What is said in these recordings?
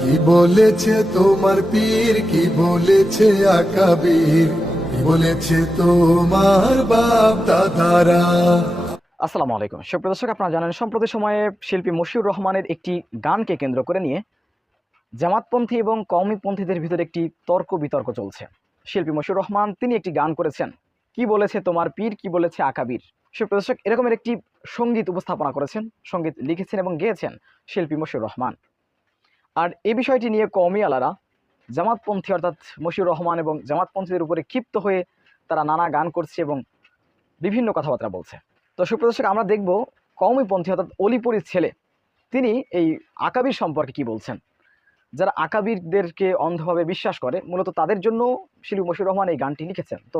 কি বলেছে তোমার পীর? কি বলেছে আকাবির কি বলেছে তোমার বাপ দাদারা? আসসালামু আলাইকুম। সুপ্রিয় দর্শক, আপনারা জানেন, সম্প্রতি সময়ে শিল্পী মশিউর রহমানের একটি গানকে কেন্দ্র করে নিয়ে জামাতপন্থী এবং কওমিপন্থীদের ভিতরে একটি তর্ক বিতর্ক চলছে। শিল্পী মশিউর রহমান, তিনি একটি গান করেছেন, কি বলেছে তোমার পীর? কি বলেছে আকাবির সুপ্রিয় দর্শক, এরকমের একটি সংগীত উপস্থাপনা করেছেন, সংগীত লিখেছেন এবং গেয়েছেন শিল্পী মশিউর রহমান। আর এই বিষয়টি নিয়ে কওমি আলারা জামাতপন্থী অর্থাৎ মশিউর রহমান এবং জামাতপন্থীদের উপরে ক্ষিপ্ত হয়ে তারা নানা গান করছে এবং বিভিন্ন কথাবার্তা বলছে। তো সুপ্রদর্শক আমরা দেখব কওমিপন্থী অর্থাৎ অলিপুরীর ছেলে, তিনি এই আকাবির সম্পর্কে কি বলছেন? যারা আকাবিরদেরকে অন্ধভাবে বিশ্বাস করে, মূলত তাদের জন্য শিলু মশিউর রহমান এই গানটি লিখেছেন। তো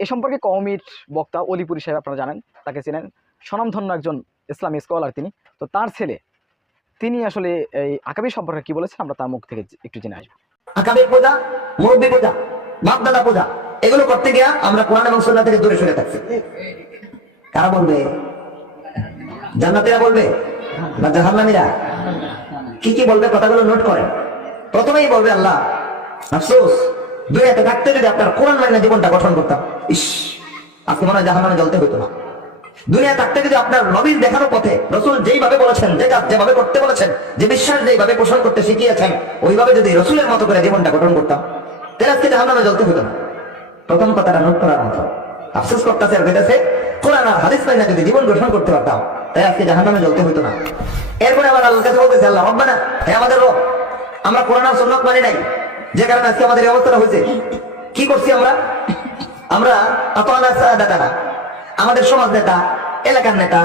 এ সম্পর্কে কওমির বক্তা অলিপুরি সাহেব আপনারা জানেন, তাকে চেনেন। স্বনামধন্য একজন ইসলামী স্কলার তিনি। তো তার ছেলে তিনি আসলে এই আকাবির সম্পর্কে কি বলেছেন আমরা তার মুখ থেকে একটু জেনে আসব। আকাবের পূজা মুরব্বী পূজা বাপদাদা পূজা এগুলো করতে গিয়া আমরা কোরআন এবং সুন্নাহ থেকে দূরে সরে থাকছি। কারা বলবে? জান্নাতীরা বলবে? না জাহান্নামীরা? কি কি বলবে কথাগুলো নোট করেন। প্রথমেই বলবে আল্লাহ, আফসোস, দুনিয়াতে থাকতে যদি আপনার কোরআন মাইনে জীবনটা গঠন করতাম, ইস, আজকে মনে হয় জাহান্নামে জ্বলতে হইতো না। দুনিয়া থাকতে যদি আপনার নবীর দেখানো পথে রসুল যেইভাবে বলেছেন, যে কাজ যেভাবে করতে বলেছেন, যে বিশ্বাস যেইভাবে পোষণ করতে শিখিয়েছেন, ওইভাবে যদি রসুলের মতো করে জীবনটা গঠন করতাম তাহলে আজকে জাহান্নামে জ্বলতে হতো না। প্রথম কথাটা নোট করার মতো। আফসোস করতেছে আর কইতাছে, কোরআন আর হাদিস পাই না যদি জীবন গঠন করতে পারতাম তাই আজকে জাহান্নামে জ্বলতে হতো না। এরপরে আবার আল্লাহর কাছে বলতেছে, আল্লাহ, রব্বানা, হে আমাদের রব, আমরা কোরআন আর সুন্নাত মানি নাই। যে কারণে আজকে আমাদের এই অবস্থাটা হয়েছে। কি করছি আমরা? আমরা আতোয়ানা সাদাতারা আমাদের সমাজ নেতা, এলাকার নেতা,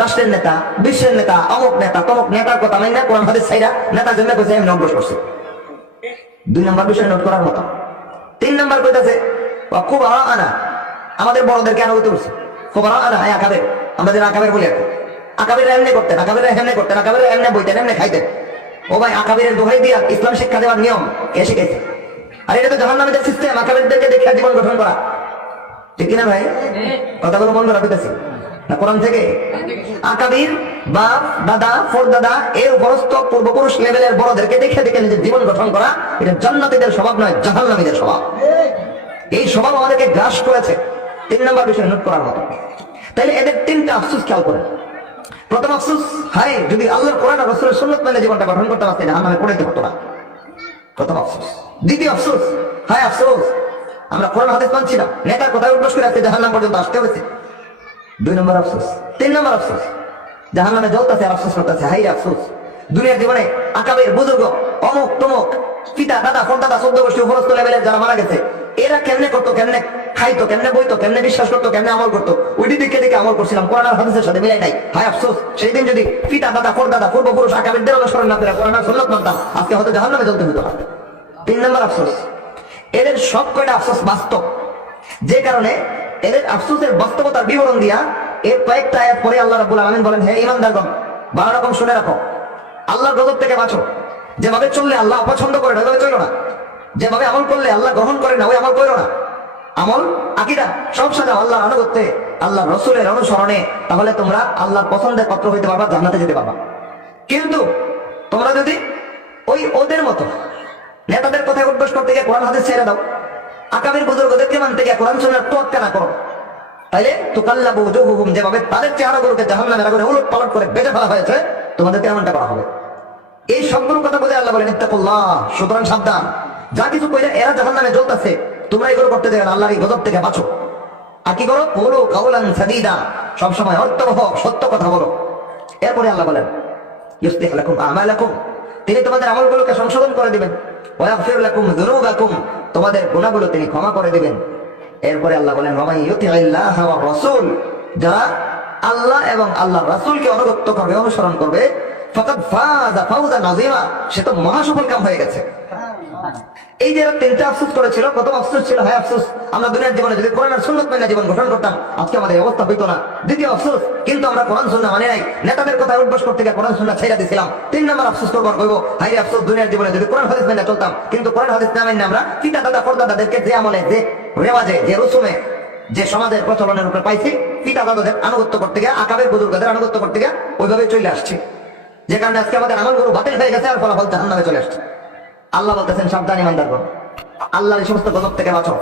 রাষ্ট্রের নেতা, বিশ্বের নেতা, অমুক নেতা, তমুক নেতার কথা মাই না কোরআন হাদিস ছাইরা নেতার জন্য কইছে, আমি নম্বর করছি। দুই নম্বর বিষয় নোট করার মতো। তিন নম্বর কইতাছে খুব আনা আমাদের বড়দের জ্ঞান হতে করছে খুব আনা হ্যাঁ আকাবের, আমরা যেন আকাবের বলি আর কি। এমনি করতেন, আকাবেররা এমনি করতেন, আকাবেররা এমনি বইতেন, এমনি খাইতেন। ও ভাই আকাবের দোহাই দিয়া ইসলাম শিক্ষা দেওয়ার নিয়ম কে শিখেছে আর এটা তো জাহান্নামীদের সিস্টেম আকাবেরদেরকে দেখে জীবন গঠন করা। ঠিক কিনা ভাই? কথাগুলো বন্ধ রাখতেছি। না এদের তিনটা আফসুস খেয়াল করেন। প্রথম আফসুস হাই যদি আল্লাহর কোরআন রসুলের সুন্নত মেনে জীবনটা গঠন করতে পারতে জাহান্নামে পড়াইতে হতো না। প্রথম আফসোস। দ্বিতীয় আফসোস, হায়, আফসোস আমরা কোরআন হাদিস মানছি না। নেতার কথায় উদ্বাস করে আজকে জাহান্নাম পর্যন্ত আসতে হয়েছে। দুই নম্বর আফসোস। তিন নম্বর আফসোস। জাহান্নামে জ্বলতেছে আর আফসোস করতেছে। হাই আফসোস। দুনিয়ার জীবনে আকাবের বুজুর্গ, অমুক তমুক, পিতা, দাদা ফোন দাদা, চোদ্দ গোষ্ঠী, উপরস্থ লেভেলের যারা মারা গেছে, এরা কেমনে করতো, কেমনে খাইতো, কেমনে বইতো, কেমনে বিশ্বাস করতো, কেমনে আমল করতো? ওইটি দিকে দিকে আমল করছিলাম। কোরআন আর হাদিসের সাথে মিলাই নাই। হাই আফসোস সেই দিন যদি পিতা, দাদা ফোর দাদা, পূর্বপুরুষ আকাবেরদের অনুসরণ না করে কোরআন আর সুন্নত মানতাম। আজকে হয়তো জাহান্নামে জ্বলতে হতো না। তিন নম্বর আফসোস। এদের সব কয়টা আফসোস বাস্তব? যে কারণে এদের আফসোসের বাস্তবতার বিবরণ দিয়া এর কয়েকটা আয়াত পরে আল্লাহ রাব্বুল আলামিন বলেন, হে ইমানদারগণ বারো রকম শুনে রাখো। আল্লাহর গজব থেকে বাঁচো। যেভাবে চললে আল্লাহ অপছন্দ করে না, ওইভাবে চলো না। যেভাবে আমল করলে আল্লাহ গ্রহণ করে না, ওই আমল করো না। আমল, আকিদা, সব সাজা আল্লাহর আনুগত্যে আল্লাহ রসুলের অনুসরণে, তাহলে তোমরা আল্লাহর পছন্দের পাত্র হইতে পারবা, জান্নাতে যেতে পারবা। কিন্তু তোমরা যদি ওই ওদের মতো, নেতাদের কথায় করতে গিয়ে কোরআন হাদিস ছেড়ে দাও। আকাবের বুজুর্গদেরকে মানতে গিয়ে কোরআন শোনার তোয়াক্কা না করো। তাইলে তুকাল্লা বুজুহুম যেভাবে তাদের চেহারাগুলোকে জাহান্নামের আগুনে উলট পালট করে বেঁচে ফেলা হয়েছে, তোমাদেরকে এমনটা করা হবে। এই সবগুলো কথা বলে আল্লাহ বলেন, ইত্তাকুল্লাহ সুতরাং সাবধান। যা কিছু কইলে এরা জাহান্নামে জ্বলতেছে, তোমরা এগুলো করতে দেবে আল্লাহর এই গজব থেকে বাঁচো। আর কি করো? বলো কাউলান সাদিদা, সবসময় অর্থবহ, সত্য কথা বলো। এরপরে আল্লাহ বলেন, ইউসলিহ লাকুম আমালাকুম তিনি তোমাদের আমলগুলোকে সংশোধন করে দিবেন। তোমাদের গুণাগুলো তিনি ক্ষমা করে দিবেন। এরপরে আল্লাহ বলেন রাসূল যারা আল্লাহ এবং আল্লাহ রাসূলকে অনুগত করবে, অনুসরণ করবে ফাউজা সে তো মহাসফল কাম হয়ে গেছে। এই যে তিনটা আফসোস করেছিল প্রথম আফসোস ছিল হ্যাঁ আফসোস। আমরা দুনিয়ার জীবনে যদি কোরআন আর সুন্নত মেনে জীবন গঠন করতাম, আজকে আমাদের অবস্থা হইতো না। দ্বিতীয় আফসোস, কিন্তু আমরা কোরআন সুন্না মানে নাই। নেতাদের কথা উদ্বাস করতে গিয়ে কোরআন সুন্না ছেড়ে দিয়েছিলাম তিন নম্বর আফসোস করবার কইব হাই আফসোস, দুনিয়ার জীবনে যদি কোরআন হাদিস মেনে চলতাম, কিন্তু কোরআন হাদিস না মেনে আমরা পিতা দাদা পরদাদাদেরকে যে আমলে, যে রেওয়াজে, যে রসুমে যে সমাজের প্রচলনের উপরে পাইছি পিতা দাদাদের আনুগত্য করতে গিয়ে, আকাবের বুজুর্গদের আনুগত্য করতে গিয়ে ওইভাবে চলে আসছে। যে কারণে আজকে আমাদের আমলগুলো বাতিল হয়ে গেছে, আর ফলাফল জাহান নামে চলে আসছে। আল্লাহ বলতেছেন, সাবধান ইমানদার করো আল্লাহর এই সমস্ত গজব থেকে বাঁচো।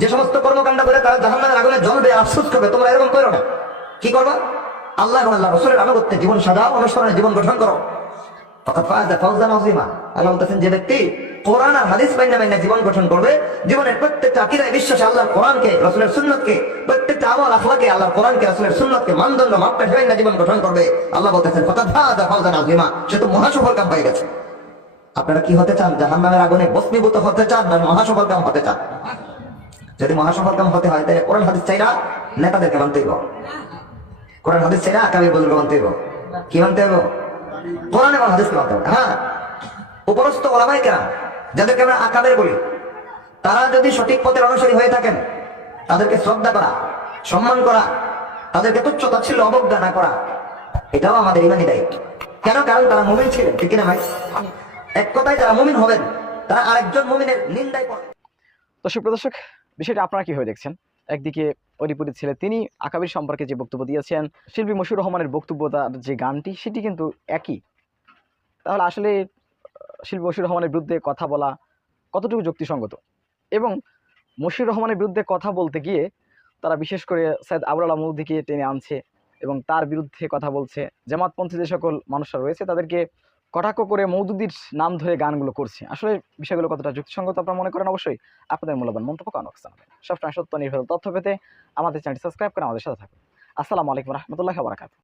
যে সমস্ত কর্মকাণ্ড করে তারা জাহান্নামের আগুনে জ্বলবে, আফসোস করবে, তোমরা এরকম করো না। কি করবা? আল্লাহ এবং আল্লাহ, রসুলের আনুগত্যে জীবন সাজাও, অনুসরণে জীবন গঠন করো। আল্লাহ যে ব্যক্তি কোরআন আর হাদিস জীবন গঠন করবে, জীবনের প্রত্যেকটা বিশ্বাসে আল্লাহর কোরআনকে, রসুলের সুন্নতকে, প্রত্যেকটা আমল আখলাকে, আল্লাহর কোরআনকে, রসুলের সুন্নতকে মানদণ্ড মাপকাঠি জীবন গঠন করবে। আল্লাহ বলতেছেন, ফাকাদ ফাযা ফাওজান আজিমা সে তো মহাসফল কাম পাই গেছে। আপনারা কি হতে চান? জাহান্নামের আগুনে ভস্মীভূত হতে চান না মহাসফল কাম হতে চান? যদি মহাসফল কাম হতে হয়, তাহলে কোরআন হাদিস চাইরা নেতাদেরকে মানতে হইব। কোরআন হাদিস চাইরা আকাবি বলবে মানতে হইব। কি মানতে হইব? কোরআন এবং হাদিসকে মানতে হবে হ্যাঁ। উপরস্থ ওলামাই কেরাম, যাদেরকে আমরা আকাবের বলি, তারা যদি সঠিক পথের অনুসারী হয়ে থাকেন, তাদেরকে শ্রদ্ধা করা, সম্মান করা, তাদেরকে তুচ্ছ তাচ্ছিল্য অবজ্ঞা না করা, এটাও আমাদের ইমানি দায়িত্ব। কেন? কারণ তারা মুমিন ছিলেন, ঠিক কিনা ভাই? এক কথায় যারা মুমিন হবেন, তারা আরেকজন মুমিনের নিন্দায় পড়ে তো সুপ্রদর্শক বিষয়টা আপনারা কীভাবে দেখছেন? একদিকে অরিপুরের ছেলে তিনি আকাবির সম্পর্কে যে বক্তব্য দিয়েছেন, শিল্পী মশিউর রহমানের বক্তব্য তার যে গানটি, সেটি কিন্তু একই। তাহলে আসলে শিল্পী মশিউর রহমানের বিরুদ্ধে কথা বলা কতটুকু যুক্তিসঙ্গত? এবং মশিউর রহমানের বিরুদ্ধে কথা বলতে গিয়ে তারা বিশেষ করে সৈয়দ আবুল আলম মুদিকে টেনে আনছে এবং তার বিরুদ্ধে কথা বলছে জামাতপন্থী যে সকল মানুষরা রয়েছে, তাদেরকে কটাক্ষ করে মৌদুদির নাম ধরে গানগুলো করছে। আসলে বিষয়গুলো কতটা যুক্তিসঙ্গত আপনারা মনে করেন? অবশ্যই আপনাদের মূল্যবান মন্তব্য কনক জানাবেন। সবসময় সত্য নির্ভর তথ্য পেতে আমাদের চ্যানেলটি সাবস্ক্রাইব করে আমাদের সাথে থাকুন। আসসালামু আলাইকুম রহমতুল্লাহ বারাকাতু